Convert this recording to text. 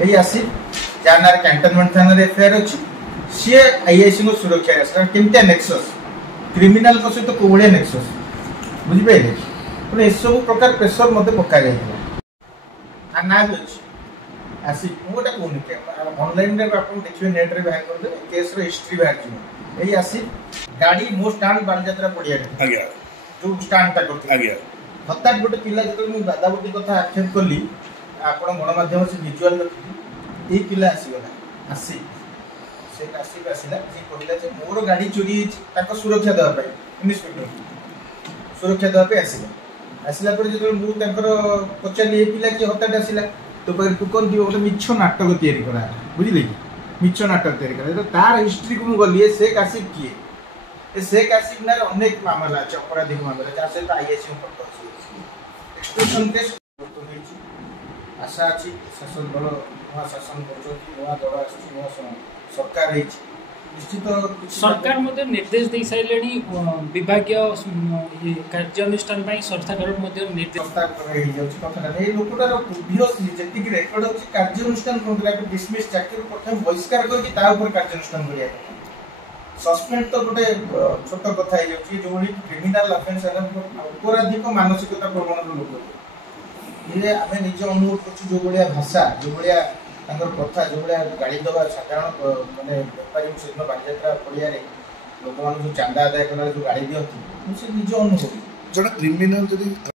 यही आसी जाना कैंटनमेंट थाना रे एफआईआर अछि सी आईआईसी को सुरक्षा आसला केमते नेक्सस क्रिमिनल को सहित कोबळे नेक्सस बुझि पाइले पुणे ए सब प्रकार प्रेशर मते पक्का जाइला थाना भी अछि आसी मोटा कोन के ऑनलाइन रे आपन देखिबे नेट रे बाहर कर दे केस रो हिस्ट्री बाहर छी यही आसी गाड़ी मो स्टैंड बालयात्रा पड़िया आज्ञा जो स्टैंड ता करते आज्ञा हत्ता गोटे पिला जत मु दादावती कथा आक्षेप कली आपण गणमाध्यम से विजुअल रखी ए पिला आसीगला आसी से आसी आसीला जे कहला जे मोर गाड़ी चोरी ताको सुरक्षा देबा पई इंस्पेक्टर सुरक्षा देबा पे आसीला पर जे मु तांकर पचाली ए पिला की हत्ता आसीला तो पर टुकन दियो गोटे मिछ नाटक तयारी करा बुझिले कि मिछ नाटक तयारी करा तो तार हिस्ट्री को मु गली शेख आसिफ किए ए शेख आसिफ ना अनेक मामला छ अपराधिक मामला जा से आईएससी पर एक्सटोर्शन केस तो होईची आशा अछि शासन बल नवा शासन करछोती नवा दल आछि नवा सरकार होईची निश्चित सरकार मध्ये निर्देश दे साइलेनी विभागीय कार्यानुष्ठान पई संस्थागर मध्ये निर्देश हे जाउची कथा ए लोकटार प्रीवियस जेति कि रेकॉर्ड अछि कार्यानुष्ठान कोनला के डिसमिस चाकरी प्रथम बहिष्कार करके ता ऊपर कार्यानुष्ठान करिया सस्पेंड तो गोटे छोट कथा हे जाउची जो बडी क्रिमिनल ऑफेंस अपराधिक मानसिकता प्रवण लोक ये आमे निज अनुभव करछु जो बडिया भाषा जो बडिया तांकर कथा जो बडिया गाड़ी दबा साधारण माने व्यापारी सेदिन बालयात्रा पड़िया रे लोक मान जो चांदा आदाय कला जो गाड़ी दियती से निज अनुभव जण क्रिमिनल जदी